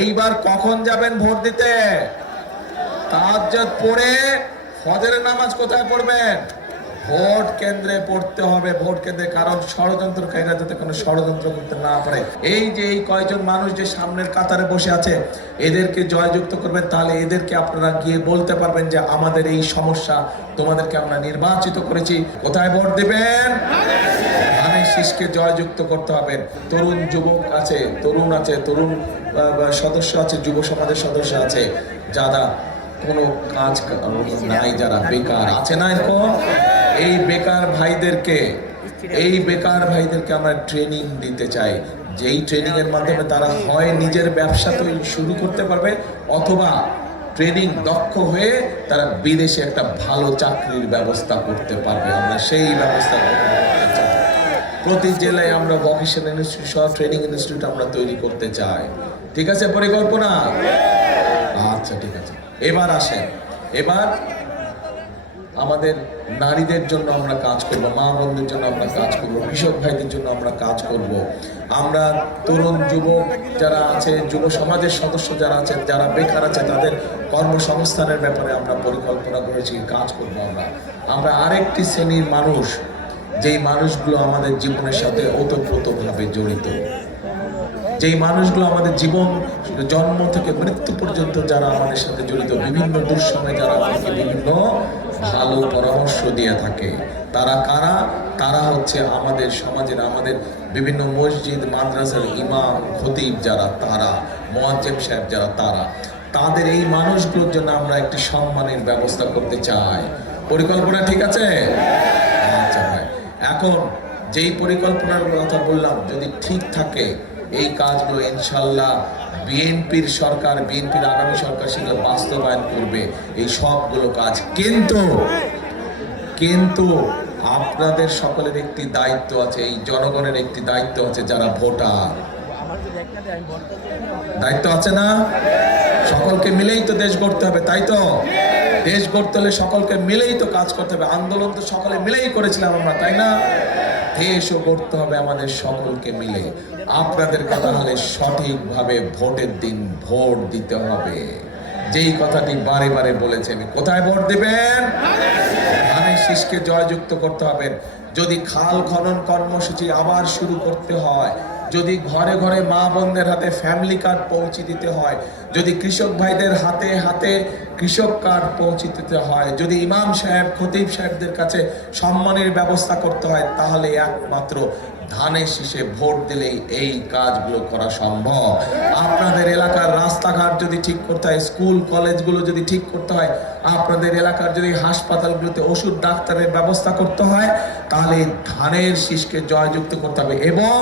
এইবার কখন যাবেন ভোট দিতে? তাহাজ্জুদ পড়ে ফজরের নামাজ কোথায় পড়বেন? ভোট কেন্দ্রে পড়তে হবে, ভোট কেন্দ্রে। কারণ ষড়যন্ত্রকারীরা যাতে কোনো ষড়যন্ত্র করতে না পারে। এই যে এই কয়জন মানুষ যে সামনের কাতারে বসে আছে, এদেরকে জয়যুক্ত করবেন, তাহলে এদেরকে আপনারা গিয়ে বলতে পারবেন যে আমাদের এই সমস্যা, তোমাদেরকে আমরা নির্বাচিত করেছি। কোথায় ভোট দিবেন? ধানের শীষকে জয়যুক্ত করতে হবে। তরুণ যুবক আছে, তরুণ আছে, তরুণ সদস্য আছে, যুব সমাজের সদস্য আছে, যারা কোনো কাজ নাই, যারা বেকার আছে না, এরকম এই বেকার ভাইদেরকে আমরা ট্রেনিং দিতে চাই। যেই ট্রেনিং এর মাধ্যমে তারা হয় নিজের ব্যবসা তৈরি শুরু করতে পারবে, অথবা ট্রেনিং দক্ষ হয়ে তারা বিদেশে একটা ভালো চাকরির ব্যবস্থা করতে পারবে। আমরা সেই ব্যবস্থা করতে চাই। প্রতি জেলায় আমরা ভোকেশনাল ইনস্টিটিউট সহ ট্রেনিং ইনস্টিটিউট আমরা তৈরি করতে চাই। ঠিক আছে পরিকল্পনা? আচ্ছা, ঠিক আছে। এবার আসেন, এবার আমাদের নারীদের জন্য আমরা কাজ করব, মা বোনদের জন্য আমরা কাজ করব, কৃষক ভাইদের জন্য আমরা কাজ করব। আমরা তরুণ যুবক যারা আছে, যুব সমাজের সদস্য যারা আছে, যারা বেকার আছে, তাদের কর্মসংস্থানের ব্যাপারে আমরা পরিকল্পনা করেছি, কাজ করব। আমরা আরেকটি শ্রেণীর মানুষ, যেই মানুষগুলো আমাদের জীবনের সাথে ওতপ্রোতভাবে জড়িত, যেই মানুষগুলো আমাদের জীবন জন্ম থেকে মৃত্যু পর্যন্ত যারা আমাদের সাথে জড়িত, বিভিন্ন দুঃসময়ে যারা আমাদেরকে বিভিন্ন ভালো পরামর্শ দিয়ে থাকে, তারা কারা? তারা হচ্ছে আমাদের সমাজের, আমাদের বিভিন্ন মসজিদ মাদ্রাসার ইমাম খতিব যারা, তারা মুয়াজ্জিম সাহেব যারা, তাদের এই মানুষগুলোর জন্য আমরা একটি সম্মানের ব্যবস্থা করতে চাই। পরিকল্পনা ঠিক আছে? আচ্ছা ভাই, এখন যেই পরিকল্পনার কথা বললাম যদি ঠিক থাকে, এই কাজগুলো ইনশাল্লাহ বিএনপির সরকার, বিএনপির আগামী সরকার সেগুলো বাস্তবায়ন করবে, এই সবগুলো কাজ। কিন্তু আপনাদের সকলের একটি দায়িত্ব আছে, এই জনগণের একটি দায়িত্ব আছে, যারা ভোটার, দায়িত্ব আছে না? সকলকে মিলেই তো দেশ গড়তে হবে, তাই তো? দেশ গড়তে হলে সকলকে মিলেই তো কাজ করতে হবে। আন্দোলন তো সকলে মিলেই করেছিলাম আমরা, তাই না? দেশও করতে হবে আমাদের সকলকে মিলে। আপনাদেরকে তাহলে সঠিকভাবে ভোটের দিন ভোট দিতে হবে। যেই কথাটি বারে বারে বলেছি আমি, কোথায় ভোট দিবেন? ধানের শীষকে জয়যুক্ত করতে হবে। যদি খাল খনন কর্মসূচি আবার শুরু করতে হয়, যদি ঘরে ঘরে মা বোনদের হাতে ফ্যামিলি কার্ড পৌঁছে দিতে হয়, যদি কৃষক ভাইদের হাতে হাতে কৃষক কার্ড পৌঁছে দিতে হয়, যদি ইমাম সাহেব খতিব সাহেবদের কাছে সম্মানের ব্যবস্থা করতে হয়, তাহলে একমাত্র ধানের শীষে ভোট দিলেই এই কাজগুলো করা সম্ভব। আপনাদের এলাকার রাস্তাঘাট যদি ঠিক করতে হয়, স্কুল কলেজগুলো যদি ঠিক করতে হয়, আপনাদের এলাকার যদি হাসপাতালগুলোতে ওষুধ ডাক্তারের ব্যবস্থা করতে হয়, তাহলে ধানের শীষকে জয়যুক্ত করতে হবে। এবং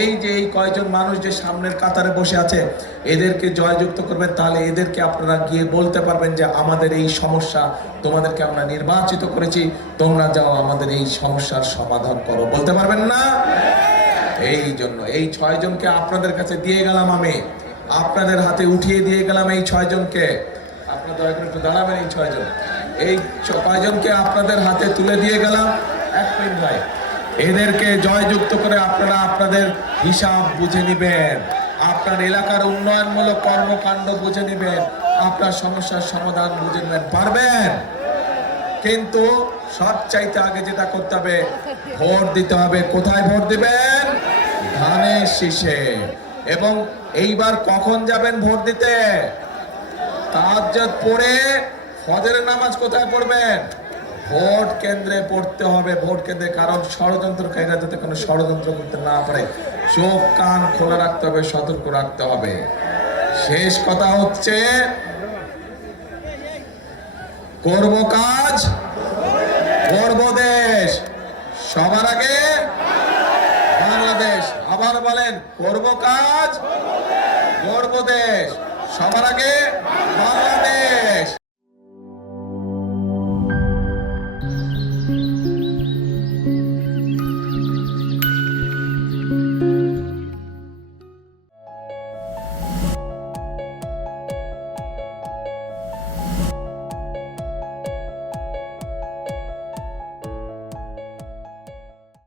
এই যে এই কয়জন মানুষ যে সামনের কাতারে বসে আছে, এদেরকে জয়যুক্ত করবেন, তাহলে এদেরকে আপনারা গিয়ে বলতে পারবেন যে আমাদের এই সমস্যা, তোমাদেরকে আমরা নির্বাচিত করেছি, তোমরা যাও আমাদের এই সমস্যার সমাধান করো। বলতে পারবেন না? এই জন্য এই 6 জনকে আপনাদের কাছে দিয়ে গেলাম, আমি আপনাদের হাতে উঠিয়ে দিয়ে গেলাম এই 6 জনকে। আপনারা দয়া করে একটু দাঁড়াবেন। এই 6 জন, এই 6 জনকে আপনাদের হাতে তুলে দিয়ে গেলাম। এক মিনিট ভাই, এদেরকে জয়যুক্ত করে আপনারা আপনাদের হিসাব বুঝে নেবেন, আপনার এলাকার উন্নয়নমূলক কর্মকাণ্ড বুঝে নেবেন, আপনার সমস্যার সমাধান বুঝে নেবেন। পারবেন? কিন্তু সবচাইতে আগে যেটা করতে হবে, ভোট দিতে হবে। কোথায় ভোট দিবেন? ধানের শীষে। এবং এইবার কখন যাবেন ভোট দিতে? তাহাজ্জুদ পড়ে ফজরের নামাজ কোথায় পড়বেন? ভোট কেন্দ্রে পড়তে হবে, ভোট কেন্দ্রে। কারণ ষড়যন্ত্রকারীরা যাতে কোনো ষড়যন্ত্র করতে না পারে, চোখ কান খোলা রাখতে হবে, সতর্ক রাখতে হবে। শেষ কথা হচ্ছে, করব কাজ, করব দেশ, সবার আগে বাংলাদেশ। আবার বলেন, করব কাজ, করব দেশ, সবার আগে বাংলাদেশ।